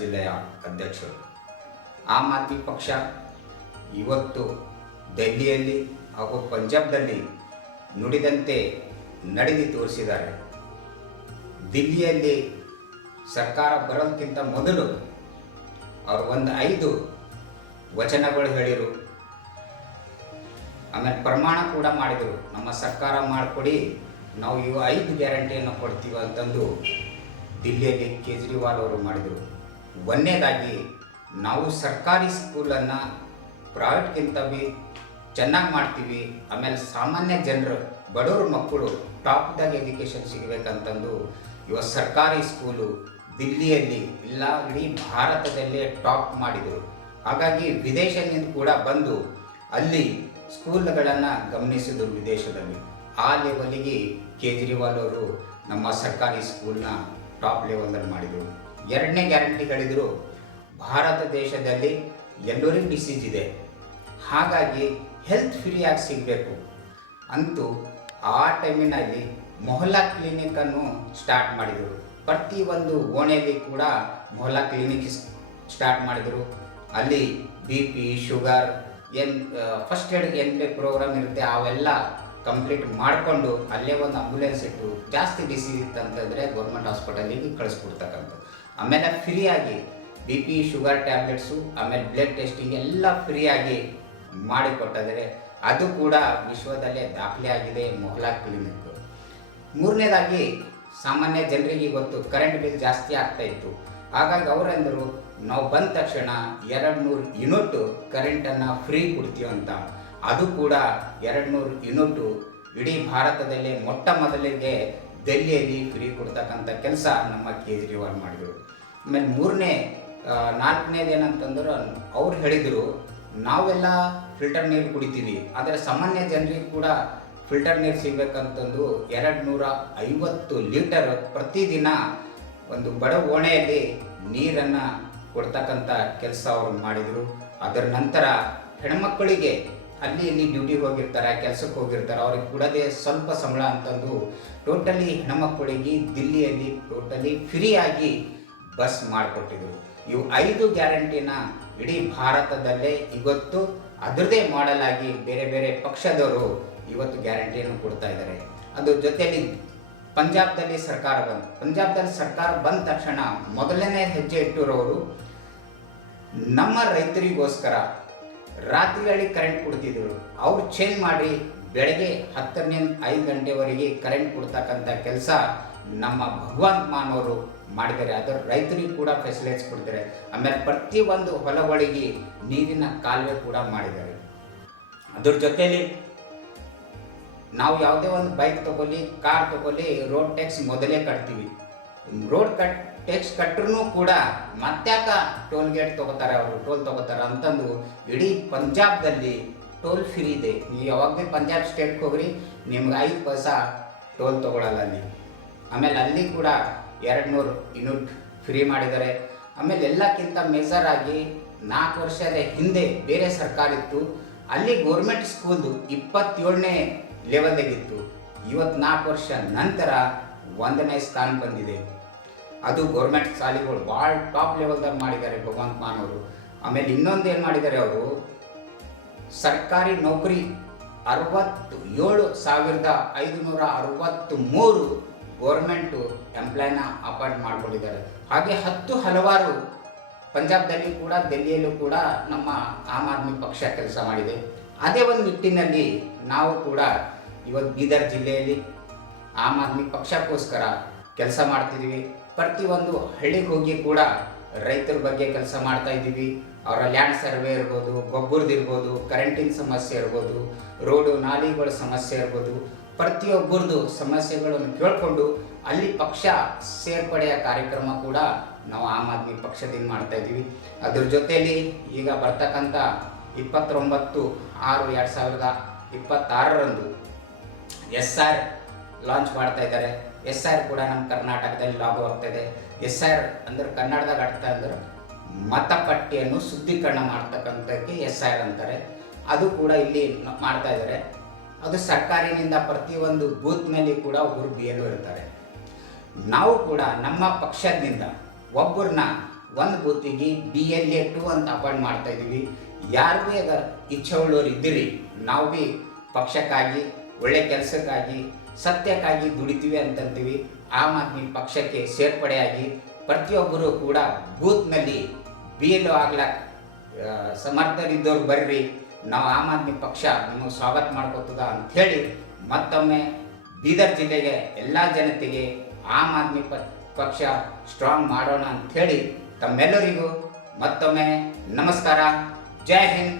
ಜಿಲ್ಲೆಯ ಅಧ್ಯಕ್ಷರು. ಆಮ್ ಆದ್ಮಿ ಪಕ್ಷ ಇವತ್ತು ದೆಹಲಿಯಲ್ಲಿ ಹಾಗೂ ಪಂಜಾಬ್ದಲ್ಲಿ ನುಡಿದಂತೆ ನಡೆದು ತೋರಿಸಿದ್ದಾರೆ. ದಿಲ್ಲಿಯಲ್ಲಿ ಸರ್ಕಾರ ಬರೋದಕ್ಕಿಂತ ಮೊದಲು ಅವರು ಒಂದು 5 ವಚನಗಳು ಹೇಳಿದರು. ಆಮೇಲೆ ಪ್ರಮಾಣ ಕೂಡ ಮಾಡಿದರು. ನಮ್ಮ ಸರ್ಕಾರ ಮಾಡಿಕೊಡಿ, ನಾವು ಇವು 5 ಗ್ಯಾರಂಟಿಯನ್ನು ಕೊಡ್ತೀವಿ ಅಂತಂದು ದಿಲ್ಲಿಯಲ್ಲಿ ಕೇಜ್ರಿವಾಲ್ ಅವರು ಮಾಡಿದರು. ಒಂದನೇದಾಗಿ ನಾವು ಸರ್ಕಾರಿ ಸ್ಕೂಲನ್ನು ಪ್ರೈವೇಟ್ಗಿಂತ ಚೆನ್ನಾಗಿ ಮಾಡ್ತೀವಿ. ಆಮೇಲೆ ಸಾಮಾನ್ಯ ಜನರು ಬಡವ್ರ ಮಕ್ಕಳು ಟಾಪ್ದಾಗ ಎಜುಕೇಷನ್ ಸಿಗಬೇಕಂತಂದು ಇವತ್ತು ಸರ್ಕಾರಿ ಸ್ಕೂಲು ದಿಲ್ಲಿಯಲ್ಲಿ ಇಲ್ಲ ಇಡೀ ಭಾರತದಲ್ಲೇ ಟಾಪ್ ಮಾಡಿದರು. ಹಾಗಾಗಿ ವಿದೇಶದಿಂದ ಕೂಡ ಬಂದು ಅಲ್ಲಿ ಸ್ಕೂಲ್ಗಳನ್ನು ಗಮನಿಸಿದರು ವಿದೇಶದಲ್ಲಿ. ಆ ಲೆವೆಲಿಗೆ ಕೇಜ್ರಿವಾಲ್ ಅವರು ನಮ್ಮ ಸರ್ಕಾರಿ ಸ್ಕೂಲ್ನ ಟಾಪ್ ಲೆವೆಲ್ನಲ್ಲಿ ಮಾಡಿದರು. 2ನೇ ಗ್ಯಾರಂಟಿ ಹೇಳಿದರು, ಭಾರತ ದೇಶದಲ್ಲಿ ಎಲ್ಲರಿಗೂ ಡಿಸೀಸ್ ಇದೆ, ಹಾಗಾಗಿ ಹೆಲ್ತ್ ಫ್ರೀಯಾಗಿ ಸಿಗಬೇಕು ಅಂತೂ ಆ ಟೈಮಿನಲ್ಲಿ ಮೊಹಲ್ಲಾ ಕ್ಲಿನಿಕನ್ನು ಸ್ಟಾರ್ಟ್ ಮಾಡಿದರು. ಪ್ರತಿ ಒಂದು ಓಣೆಯಲ್ಲಿ ಕೂಡ ಮೊಹಲ್ಲಾ ಕ್ಲಿನಿಕ್ ಸ್ಟಾರ್ಟ್ ಮಾಡಿದರು. ಅಲ್ಲಿ BP, sugar, first aid program ಇರುತ್ತೆ ಅವೆಲ್ಲ ಕಂಪ್ಲೀಟ್ ಮಾಡಿಕೊಂಡು ಅಲ್ಲೇ ಒಂದು ಆಂಬುಲೆನ್ಸ್ ಇಟ್ಟು ಜಾಸ್ತಿ ಡಿಸೀಸ್ ಇತ್ತಂತಂದರೆ ಗೌರ್ಮೆಂಟ್ ಹಾಸ್ಪಿಟಲಿಗೆ ಕಳಿಸ್ಕೊಡ್ತಕ್ಕಂಥದ್ದು. ಆಮೇಲೆ ಫ್ರೀಯಾಗಿ BP, ಶುಗರ್ ಟ್ಯಾಬ್ಲೆಟ್ಸು, ಆಮೇಲೆ ಬ್ಲಡ್ ಟೆಸ್ಟಿಂಗ್ ಎಲ್ಲ ಫ್ರೀಯಾಗಿ ಮಾಡಿಕೊಟ್ಟಿದ್ದಾರೆ. ಅದು ಕೂಡ ವಿಶ್ವದಲ್ಲೇ ದಾಖಲೆ ಆಗಿದೆ ಮೊಹಲ್ಲಾ ಕ್ಲಿನಿಕ್. 3ನೇದಾಗಿ ಸಾಮಾನ್ಯ ಜನರಿಗೆ ಇವತ್ತು ಕರೆಂಟ್ ಬಿಲ್ ಜಾಸ್ತಿ ಆಗ್ತಾ ಇತ್ತು. ಹಾಗಾಗಿ ಅವರಂದರು ನಾವು ಬಂದ ತಕ್ಷಣ 200 ಯೂನಿಟ್ ಕರೆಂಟನ್ನು ಫ್ರೀ ಕೊಡ್ತೀವಿ ಅಂತ. ಅದು ಕೂಡ 200 ಯೂನಿಟ್ ಇಡೀ ಭಾರತದಲ್ಲೇ ಮೊಟ್ಟ ಮೊದಲಿಗೆ ದೆಹಲಿಯಲ್ಲಿ ಫ್ರೀ ಕೊಡ್ತಕ್ಕಂಥ ಕೆಲಸ ನಮ್ಮ ಕೇಜ್ರಿವಾಲ್ ಮಾಡಿದರು. ಆಮೇಲೆ 4ನೇದು ಏನಂತಂದ್ರೆ ಅವ್ರು ಹೇಳಿದರು, ನಾವೆಲ್ಲ ಫಿಲ್ಟರ್ ನೀರು ಕುಡಿತೀವಿ, ಆದರೆ ಸಾಮಾನ್ಯ ಜನರಿಗೆ ಕೂಡ ಫಿಲ್ಟರ್ ನೀರು ಸಿಗಬೇಕಂತಂದು 250 ಲೀಟರ್ ಪ್ರತಿದಿನ ಒಂದು ಬಡ ಓಣೆಯಲ್ಲಿ ನೀರನ್ನು ಕೊಡ್ತಕ್ಕಂಥ ಕೆಲಸ ಅವರು ಮಾಡಿದರು. ಅದರ ನಂತರ ಹೆಣ್ಮಕ್ಕಳಿಗೆ ಅಲ್ಲಿ ಇಲ್ಲಿ ಡ್ಯೂಟಿಗೆ ಹೋಗಿರ್ತಾರೆ, ಕೆಲಸಕ್ಕೆ ಹೋಗಿರ್ತಾರೆ, ಅವ್ರಿಗೆ ಕೊಡದೆ ಸ್ವಲ್ಪ ಸಂಬಳ ಅಂತಂದು ಟೋಟಲಿ ಹೆಣ್ಮಕ್ಕಳಿಗೆ ದಿಲ್ಲಿಯಲ್ಲಿ ಟೋಟಲಿ ಫ್ರೀಯಾಗಿ ಬಸ್ ಮಾಡಿಕೊಟ್ಟಿದ್ರು. ಇವು 5 ಗ್ಯಾರಂಟಿನ ಇಡೀ ಭಾರತದಲ್ಲೇ ಇವತ್ತು ಅದರದೇ ಮಾಡೆಲ್ ಆಗಿ ಬೇರೆ ಬೇರೆ ಪಕ್ಷದವರು ಇವತ್ತು ಗ್ಯಾರಂಟಿಯನ್ನು ಕೊಡ್ತಾ ಇದ್ದಾರೆ. ಅದು ಜೊತೆಯಲ್ಲಿ ಪಂಜಾಬ್ದಲ್ಲಿ ಸರ್ಕಾರ ಬಂದ ತಕ್ಷಣ ಮೊದಲನೇ ಹೆಜ್ಜೆ ಇಟ್ಟಿರೋರು ನಮ್ಮ ರೈತರಿಗೋಸ್ಕರ ರಾತ್ರಿಗಳಿಗೆ ಕರೆಂಟ್ ಕೊಡ್ತಿದ್ರು. ಅವ್ರು ಚೇಂಜ್ ಮಾಡಿ ಬೆಳಗ್ಗೆ 10ರಿಂದ 5 ಗಂಟೆವರೆಗೆ ಕರೆಂಟ್ ಕೊಡ್ತಕ್ಕಂಥ ಕೆಲಸ ನಮ್ಮ ಭಗವಂತ ಮಾನವರು ಮಾಡಿದ್ದಾರೆ. ಅದರ ರೈತರಿಗೆ ಕೂಡ ಫೆಸಿಲಿಟೀಸ್ ಕೊಡ್ತಾರೆ. ಆಮೇಲೆ ಪ್ರತಿಯೊಂದು ಹೊಲಗಳಿಗೆ ನೀರಿನ ಕಾಲುವೆ ಕೂಡ ಮಾಡಿದ್ದಾರೆ. ಅದ್ರ ಜೊತೆಯಲ್ಲಿ ನಾವು ಯಾವುದೇ ಒಂದು ಬೈಕ್ ತಗೊಳ್ಳಿ, ಕಾರ್ ತಗೊಳ್ಳಿ, ರೋಡ್ ಟ್ಯಾಕ್ಸ್ ಮೊದಲೇ ಕಟ್ತೀವಿ. ರೋಡ್ ಟ್ಯಾಕ್ಸ್ ಕಟ್ಟರೂ ಕೂಡ ಮತ್ತ್ಯಾಕ ಟೋಲ್ ಗೇಟ್ ತೊಗೋತಾರೆ, ಅವರು ಟೋಲ್ ತೊಗೋತಾರೆ ಅಂತಂದು ಇಡೀ ಪಂಜಾಬ್ದಲ್ಲಿ ಟೋಲ್ ಫ್ರೀ ಇದೆ. ನೀವು ಯಾವಾಗ ಭೀ ಪಂಜಾಬ್ ಸ್ಟೇಟ್ಗೆ ಹೋಗ್ರಿ, ನಿಮ್ಗೆ 5 ಪೈಸಾ ಟೋಲ್ ತೊಗೊಳಲ್ಲ ಅಲ್ಲಿ. ಆಮೇಲೆ ಅಲ್ಲಿ ಕೂಡ 200 ಯೂನಿಟ್ ಫ್ರೀ ಮಾಡಿದ್ದಾರೆ. ಆಮೇಲೆ ಎಲ್ಲಕ್ಕಿಂತ ಮೇಜರ್ ಆಗಿ 4 ವರ್ಷದ ಹಿಂದೆ ಬೇರೆ ಸರ್ಕಾರ ಇತ್ತು, ಅಲ್ಲಿ ಗೌರ್ಮೆಂಟ್ ಸ್ಕೂಲ್ದು 27ನೇ ಲೆವೆಲ್ದಾಗಿತ್ತು. ಇವತ್ತು 4 ವರ್ಷ ನಂತರ 1ನೇ ಸ್ಥಾನ ಬಂದಿದೆ. ಅದು ಗೌರ್ಮೆಂಟ್ ಶಾಲೆಗಳು ಭಾಳ ಟಾಪ್ ಲೆವೆಲ್ದಾಗ ಮಾಡಿದ್ದಾರೆ ಭಗವಂತ ಮಾನವರು. ಆಮೇಲೆ ಇನ್ನೊಂದು ಏನು ಮಾಡಿದ್ದಾರೆ, ಅವರು ಸರ್ಕಾರಿ ನೌಕರಿ 67,563 ಗೌರ್ಮೆಂಟು ಎಂಪ್ಲಾಯ್ನ ಅಪಾಯಿಂಟ್ ಮಾಡಿಕೊಂಡಿದ್ದಾರೆ. ಹಾಗೆ ಹಲವಾರು ಪಂಜಾಬ್ದಲ್ಲಿ ಕೂಡ ದೆಹಲಿಯಲ್ಲೂ ಕೂಡ ನಮ್ಮ ಆಮ್ ಆದ್ಮಿ ಪಕ್ಷ ಕೆಲಸ ಮಾಡಿದೆ. ಅದೇ ಒಂದು ನಿಟ್ಟಿನಲ್ಲಿ ನಾವು ಕೂಡ ಇವತ್ತು ಬೀದರ್ ಜಿಲ್ಲೆಯಲ್ಲಿ ಆಮ್ ಆದ್ಮಿ ಪಕ್ಷಕ್ಕೋಸ್ಕರ ಕೆಲಸ ಮಾಡ್ತಿದ್ದೀವಿ. ಪ್ರತಿಯೊಂದು ಹಳ್ಳಿಗೆ ಹೋಗಿ ಕೂಡ ರೈತರ ಬಗ್ಗೆ ಕೆಲಸ ಮಾಡ್ತಾ ಇದ್ದೀವಿ. ಅವರ ಲ್ಯಾಂಡ್ ಸರ್ವೆ ಇರ್ಬೋದು, ಗೊಬ್ಬರದ್ದು ಇರ್ಬೋದು, ಕರೆಂಟಿನ ಸಮಸ್ಯೆ ಇರ್ಬೋದು, ರೋಡು ನಾಲಿಗಳ ಸಮಸ್ಯೆ ಇರ್ಬೋದು, ಪ್ರತಿಯೊಬ್ಬರದ್ದು ಸಮಸ್ಯೆಗಳನ್ನು ಕೇಳಿಕೊಂಡು ಅಲ್ಲಿ ಪಕ್ಷ ಸೇರ್ಪಡೆಯ ಕಾರ್ಯಕ್ರಮ ಕೂಡ ನಾವು ಆಮ್ ಆದ್ಮಿ ಪಕ್ಷದಿಂದ ಮಾಡ್ತಾ ಇದ್ದೀವಿ. ಅದ್ರ ಜೊತೆಯಲ್ಲಿ ಈಗ ಬರ್ತಕ್ಕಂಥ 29/6/2026 SR ಲಾಂಚ್ ಮಾಡ್ತಾ ಇದ್ದಾರೆ. SR ಕೂಡ ನಮ್ಮ ಕರ್ನಾಟಕದಲ್ಲಿ ಲಾಗು ಆಗ್ತಾಯಿದೆ. SR ಅಂದರೆ ಕನ್ನಡದಾಗ ಅರ್ಥ ಅಂದ್ರೆ ಮತಪಟ್ಟಿಯನ್ನು ಶುದ್ಧೀಕರಣ ಮಾಡ್ತಕ್ಕಂಥಕ್ಕೆ SR ಅಂತಾರೆ. ಅದು ಕೂಡ ಇಲ್ಲಿ ಮಾಡ್ತಾ ಇದ್ದಾರೆ. ಅದು ಸರ್ಕಾರಿನಿಂದ ಪ್ರತಿಯೊಂದು ಬೂತ್ ಮೇಲೆ ಕೂಡ ಒಬ್ಬರು BLO ಇರ್ತಾರೆ. ನಾವು ಕೂಡ ನಮ್ಮ ಪಕ್ಷದಿಂದ ಒಬ್ಬರನ್ನ ಒಂದು ಬೂತಿಗೆ BLA 2 ಅಂತ ಅಪಾಯಿಂಟ್ ಮಾಡ್ತಾ ಇದ್ದೀವಿ. ಯಾರು ಭೀ ಅದ ಇಚ್ಛೆ ಉಳ್ಳೋರು ಇದ್ದೀರಿ, ನಾವು ಭೀ ಪಕ್ಷಕ್ಕಾಗಿ ಒಳ್ಳೆ ಕೆಲಸಕ್ಕಾಗಿ ಸತ್ಯಕ್ಕಾಗಿ ದುಡಿತೀವಿ ಅಂತಂತೀವಿ. ಆಮ್ ಆದ್ಮಿ ಪಕ್ಷಕ್ಕೆ ಸೇರ್ಪಡೆಯಾಗಿ ಪ್ರತಿಯೊಬ್ಬರು ಕೂಡ ಬೂತ್ನಲ್ಲಿ BLO ಆಗ್ಲಕ್ಕೆ ಸಮರ್ಥರಿದ್ದವ್ರು ಬರ್ರಿ, ನಾವು ಆಮ್ ಆದ್ಮಿ ಪಕ್ಷ ನಿಮಗೆ ಸ್ವಾಗತ ಮಾಡ್ಕೊತದ ಅಂಥೇಳಿ ಮತ್ತೊಮ್ಮೆ ಬೀದರ್ ಜಿಲ್ಲೆಗೆ ಎಲ್ಲ ಜನತೆಗೆ ಆಮ್ ಆದ್ಮಿ ಪಕ್ಷ ಸ್ಟ್ರಾಂಗ್ ಮಾಡೋಣ ಅಂಥೇಳಿ ತಮ್ಮೆಲ್ಲರಿಗೂ ಮತ್ತೊಮ್ಮೆ ನಮಸ್ಕಾರ. ಜೈ ಹಿಂದ್.